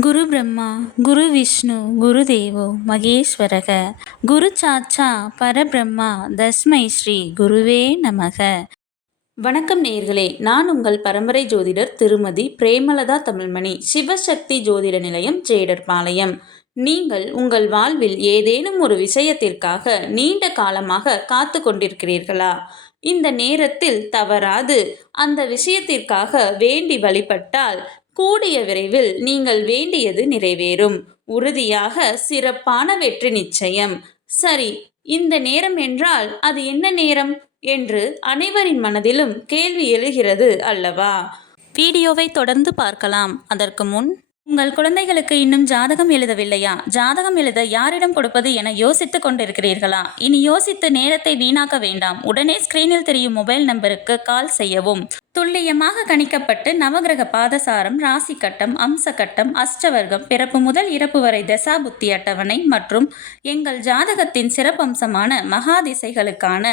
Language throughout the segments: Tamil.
குரு பிரம்மா குரு விஷ்ணு குரு தேவோ மகேஸ்வரக. குரு சாச்சா பரபிரம்மா தஸ்மை ஸ்ரீ குருவே நமக. வணக்கம் நேர்களே நான் உங்கள் பரம்பரை ஜோதிடர் திருமதி பிரேமலதா தமிழ்மணி சிவசக்தி ஜோதிட நிலையம் ஜேடர்பாளையம் நீங்கள் உங்கள் வாழ்வில் ஏதேனும் ஒரு விஷயத்திற்காக நீண்ட காலமாக காத்து கொண்டிருக்கிறீர்களா? இந்த நேரத்தில் தவறாது. அந்த விஷயத்திற்காக வேண்டி வழிபட்டால் கூடிய விரைவில் நீங்கள் வேண்டியது நிறைவேறும். உறுதியாக சிறப்பான வெற்றி நிச்சயம். சரி இந்த நேரம் என்றால் அது என்ன நேரம்? என்று அனைவரின் மனதிலும் கேள்வி எழுகிறது அல்லவா? வீடியோவை தொடர்ந்து பார்க்கலாம். அதற்கு முன் உங்கள் குழந்தைகளுக்கு இன்னும் ஜாதகம் எழுதவில்லையா? ஜாதகம் எழுத யாரிடம் கொடுப்பது என யோசித்துக் கொண்டிருக்கிறீர்களா? இனி யோசித்து நேரத்தை வீணாக்க வேண்டாம். உடனே ஸ்கிரீனில் தெரியும் மொபைல் நம்பருக்கு கால் செய்யவும். துல்லியமாக கணிக்கப்பட்டு நவகிரக பாதசாரம் ராசி கட்டம் அம்ச கட்டம் அஷ்டவர்க்கம் பிறப்பு முதல் இறப்பு வரை தசா புத்தி அட்டவணை மற்றும் எங்கள் ஜாதகத்தின் சிறப்பம்சமான மகாதிசைகளுக்கான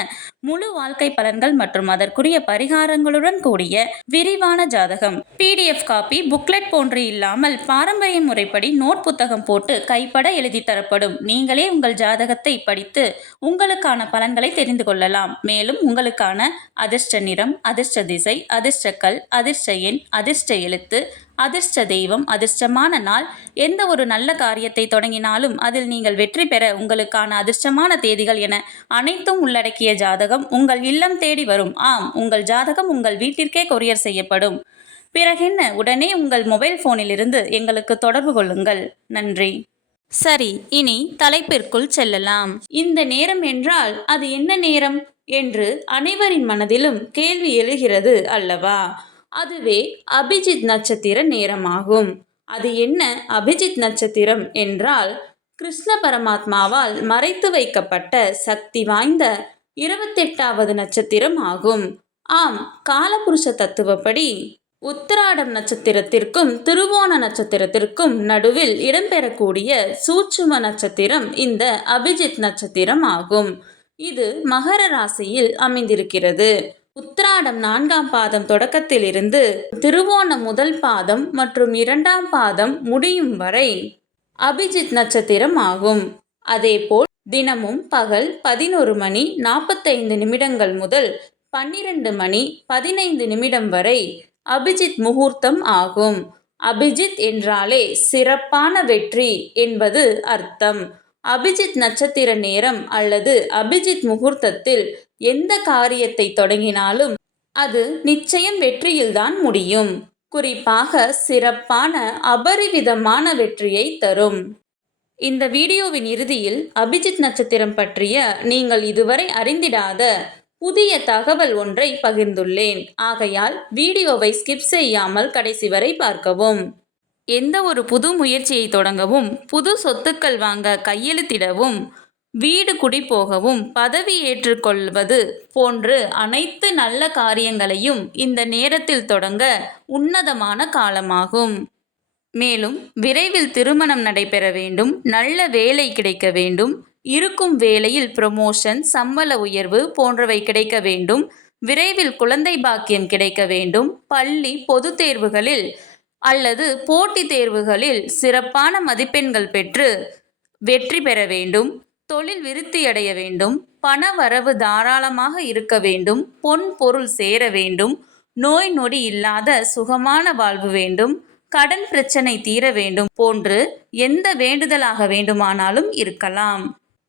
முழு வாழ்க்கை பலன்கள் மற்றும் அதற்குரிய பரிகாரங்களுடன் கூடிய விரிவான ஜாதகம். பிடிஎஃப் காப்பி புக்லெட் போன்று இல்லாமல் பாரம்பரிய முறைப்படி நோட் புத்தகம் போட்டு கைப்பட எழுதி தரப்படும். நீங்களே உங்கள் ஜாதகத்தை படித்து உங்களுக்கான பலன்களை தெரிந்து கொள்ளலாம். மேலும் உங்களுக்கான அதிர்ஷ்ட நிறம் அதிர்ஷ்ட திசை அதிர்ஷ்டக்கல் அதிர்ஷ்ட எண் அதிர்ஷ்ட எழுத்து அதிர்ஷ்ட தெய்வம் அதிர்ஷ்டமான நாள். எந்த ஒரு நல்ல காரியத்தை தொடங்கினாலும் அதில் நீங்கள் வெற்றி பெற உங்களுக்கான அதிர்ஷ்டமான தேதிகள் என அனைத்தும் உள்ளடக்கிய ஜாதகம் உங்கள் இல்லம் தேடி வரும். ஆம் உங்கள் ஜாதகம் உங்கள் வீட்டிற்கே கொரியர் செய்யப்படும். பிறகென்ன உடனே உங்கள் மொபைல் போனிலிருந்து எங்களுக்கு தொடர்பு கொள்ளுங்கள். நன்றி. சரி இனி தலைப்பிற்குள் செல்லலாம். இந்த நேரம் என்றால் அது என்ன நேரம்? என்று அனைவரின் மனதிலும் கேள்வி எழுகிறது அல்லவா? அதுவே அபிஜித் நட்சத்திர நேரமாகும். அது என்ன அபிஜித் நட்சத்திரம் என்றால் கிருஷ்ண பரமாத்மாவால் மறைத்து வைக்கப்பட்ட சக்தி வாய்ந்த இருபத்தெட்டாவது நட்சத்திரம் ஆகும். ஆம் காலபுருஷ தத்துவப்படி உத்தராடம் நட்சத்திரத்திற்கும் திருவோண நட்சத்திரத்திற்கும் நடுவில் இடம்பெறக்கூடிய சூட்சும நட்சத்திரம் இந்த அபிஜித் நட்சத்திரம் ஆகும். இது மகர ராசியில் அமைந்திருக்கிறது. உத்திராடம் நான்காம் பாதம் தொடக்கத்திலிருந்து திருவோணம் முதல் பாதம் மற்றும் இரண்டாம் பாதம் முடியும் வரை அபிஜித் நட்சத்திரம் ஆகும். அதேபோல் தினமும் பகல் பதினொரு மணி நாற்பத்தைந்து நிமிடங்கள் முதல் பன்னிரண்டு மணி பதினைந்து நிமிடம் வரை அபிஜித் முகூர்த்தம் ஆகும். அபிஜித் என்றாலே சிறப்பான வெற்றி என்பது அர்த்தம். அபிஜித் நட்சத்திர நேரம் அல்லது அபிஜித் முகூர்த்தத்தில் எந்த காரியத்தை தொடங்கினாலும் அது நிச்சயம் வெற்றியில்தான் முடியும். குறிப்பாக சிறப்பான அபரிவிதமான வெற்றியை தரும். இந்த வீடியோவின் இறுதியில் அபிஜித் நட்சத்திரம் பற்றிய நீங்கள் இதுவரை அறிந்திடாத புதிய தகவல் ஒன்றை பகிர்ந்துள்ளேன். ஆகையால் வீடியோவை ஸ்கிப் செய்யாமல் கடைசி வரை பார்க்கவும். எந்த ஒரு புது முயற்சியை தொடங்கவும் புது சொத்துக்கள் வாங்க கையெழுத்திடவும் வீடு குடி போகவும் பதவி ஏற்றுக்கொள்வது போன்று அனைத்து நல்ல காரியங்களையும் இந்த நேரத்தில் தொடங்க உன்னதமான காலமாகும். மேலும் விரைவில் திருமணம் நடைபெற வேண்டும் நல்ல வேலை கிடைக்க வேண்டும் இருக்கும் வேலையில் ப்ரமோஷன் சம்பள உயர்வு போன்றவை கிடைக்க வேண்டும் விரைவில் குழந்தை பாக்கியம் கிடைக்க வேண்டும் பள்ளி பொது தேர்வுகளில் அல்லது போட்டித் தேர்வுகளில் சிறப்பான மதிப்பெண்கள் பெற்று வெற்றி பெற வேண்டும் தொழில் விருத்தியடைய வேண்டும் பண வரவு தாராளமாக இருக்க வேண்டும் பொன் பொருள் சேர வேண்டும் நோய் நொடி இல்லாத சுகமான வாழ்வு வேண்டும் கடன் பிரச்சனை தீர வேண்டும் போன்று எந்த வேண்டுதலாக வேண்டுமானாலும் இருக்கலாம்.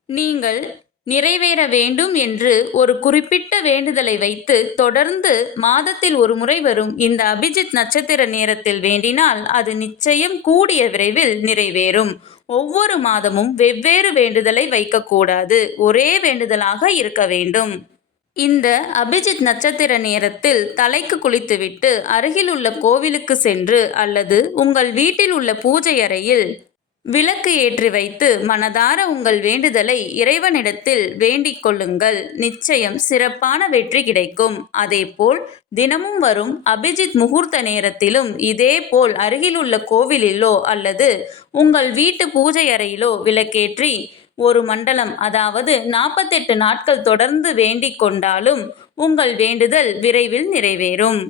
நீங்கள் நிறைவேற வேண்டும் என்று ஒரு குறிப்பிட்ட வேண்டுதலை வைத்து தொடர்ந்து மாதத்தில் ஒரு முறை வரும் இந்த அபிஜித் நட்சத்திர நேரத்தில் வேண்டினால் அது நிச்சயம் கூடிய விரைவில் நிறைவேறும். ஒவ்வொரு மாதமும் வெவ்வேறு வேண்டுதலை வைக்கக்கூடாது. ஒரே வேண்டுதலாக இருக்க வேண்டும். இந்த அபிஜித் நட்சத்திர நேரத்தில் தலைக்கு குளித்துவிட்டு அருகில் உள்ள கோவிலுக்கு சென்று அல்லது உங்கள் வீட்டில் உள்ள பூஜை அறையில் விளக்கு ஏற்றி வைத்து மனதார உங்கள் வேண்டுதலை இறைவனிடத்தில் வேண்டிக் கொள்ளுங்கள். நிச்சயம் சிறப்பான வெற்றி கிடைக்கும். அதேபோல் தினமும் வரும் அபிஜித் முகூர்த்த நேரத்திலும் இதேபோல் அருகிலுள்ள கோவிலிலோ அல்லது உங்கள் வீட்டு பூஜை அறையிலோ விளக்கேற்றி ஒரு மண்டலம் அதாவது நாற்பத்தெட்டு நாட்கள் தொடர்ந்து வேண்டிக் கொண்டாலும் உங்கள் வேண்டுதல் விரைவில் நிறைவேறும்.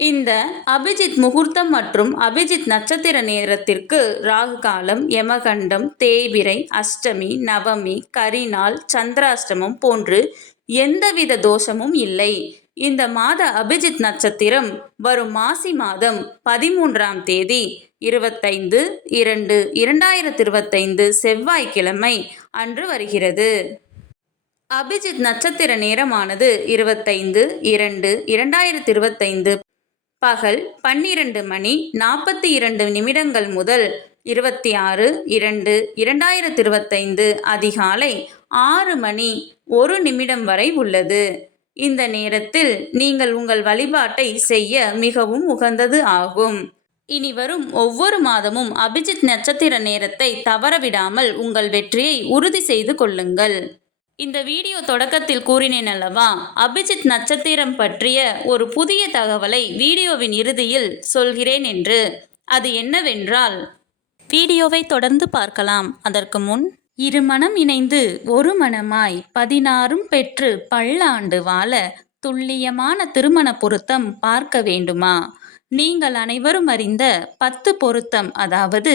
இந்த அபிஜித் முகூர்த்தம் மற்றும் அபிஜித் நட்சத்திர நேரத்திற்கு ராகு காலம் யமகண்டம் தேய்பிரை அஷ்டமி நவமி கரிநாள் சந்திராஷ்டமம் போன்று எந்தவித தோஷமும் இல்லை. இந்த மாத அபிஜித் நட்சத்திரம் வரும் மாசி மாதம் பதிமூன்றாம் தேதி இருபத்தைந்து இரண்டு இரண்டாயிரத்தி இருபத்தைந்து செவ்வாய்க்கிழமை அன்று வருகிறது. அபிஜித் நட்சத்திர நேரமானது இருபத்தைந்து இரண்டு இரண்டாயிரத்தி இருபத்தைந்து பகல் பன்னிரண்டு மணி நாற்பத்தி இரண்டு நிமிடங்கள் முதல் இருபத்தி ஆறு இரண்டு இரண்டாயிரத்தி இருபத்தைந்து அதிகாலை ஆறு மணி ஒரு நிமிடம் வரை உள்ளது. இந்த நேரத்தில் நீங்கள் உங்கள் வழிபாட்டை செய்ய மிகவும் உகந்தது ஆகும். இனி வரும் ஒவ்வொரு மாதமும் அபிஜித் நட்சத்திர நேரத்தை தவறவிடாமல் உங்கள் வெற்றியை உறுதி செய்து கொள்ளுங்கள். இந்த வீடியோ தொடக்கத்தில் கூறினேன் அல்லவா? அபிஜித் நட்சத்திரம் பற்றிய ஒரு புதிய தகவலை வீடியோவின் இறுதியில் சொல்கிறேன் என்று. அது என்னவென்றால் வீடியோவை தொடர்ந்து பார்க்கலாம். அதற்கு முன் இரு மனம் இணைந்து ஒரு மனமாய் பதினாறும் பெற்று பல்லாண்டு வாழ துல்லியமான திருமண பொருத்தம் பார்க்க வேண்டுமா? நீங்கள் அனைவரும் அறிந்த பத்து பொருத்தம் அதாவது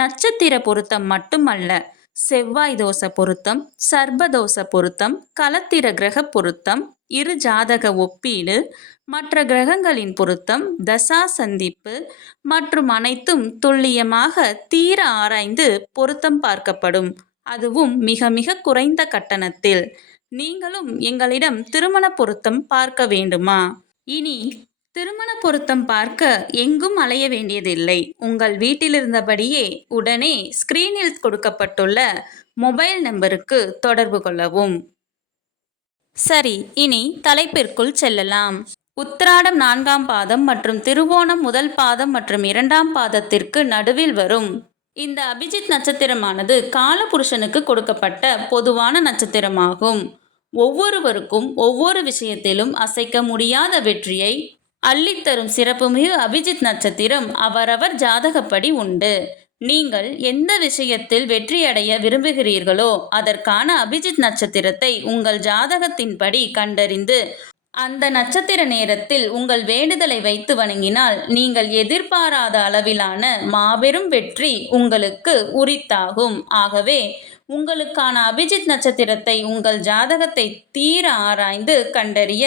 நட்சத்திர பொருத்தம் மட்டுமல்ல செவ்வாய் தோச பொருத்தம் சர்பதோச பொருத்தம் கலத்திர கிரக பொருத்தம் இரு ஜாதக ஒப்பீடு மற்ற கிரகங்களின் பொருத்தம் தசா சந்திப்பு மற்றும் அனைத்தும் துல்லியமாக தீர ஆராய்ந்து பொருத்தம் பார்க்கப்படும். அதுவும் மிக மிக குறைந்த கட்டணத்தில். நீங்களும் எங்களிடம் திருமண பொருத்தம் பார்க்க வேண்டுமா? இனி திருமண பொருத்தம் பார்க்க எங்கும் அலைய வேண்டியதில்லை. உங்கள் வீட்டிலிருந்தபடியே உடனே ஸ்கிரீனில் கொடுக்கப்பட்டுள்ள மொபைல் நம்பருக்கு தொடர்பு கொள்ளவும். சரி இனி தலைப்பிற்குள் செல்லலாம். உத்திராடம் நான்காம் பாதம் மற்றும் திருவோணம் முதல் பாதம் மற்றும் இரண்டாம் பாதத்திற்கு நடுவில் வரும் இந்த அபிஜித் நட்சத்திரமானது காலபுருஷனுக்கு கொடுக்கப்பட்ட பொதுவான நட்சத்திரமாகும். ஒவ்வொருவருக்கும் ஒவ்வொரு விஷயத்திலும் அசைக்க முடியாத வெற்றியை அள்ளித்தரும் சிறப்புமிகு அபிஜித் நட்சத்திரம் அவரவர் ஜாதகப்படி உண்டு. நீங்கள் எந்த விஷயத்தில் வெற்றியடைய விரும்புகிறீர்களோ அதற்கான அபிஜித் நட்சத்திரத்தை உங்கள் ஜாதகத்தின்படி கண்டறிந்து அந்த நட்சத்திர நேரத்தில் உங்கள் வேண்டுதலை வைத்து வணங்கினால் நீங்கள் எதிர்பாராத அளவிலான மாபெரும் வெற்றி உங்களுக்கு உரித்தாகும். ஆகவே உங்களுக்கான அபிஜித் நட்சத்திரத்தை உங்கள் ஜாதகத்தை தீர ஆராய்ந்து கண்டறிய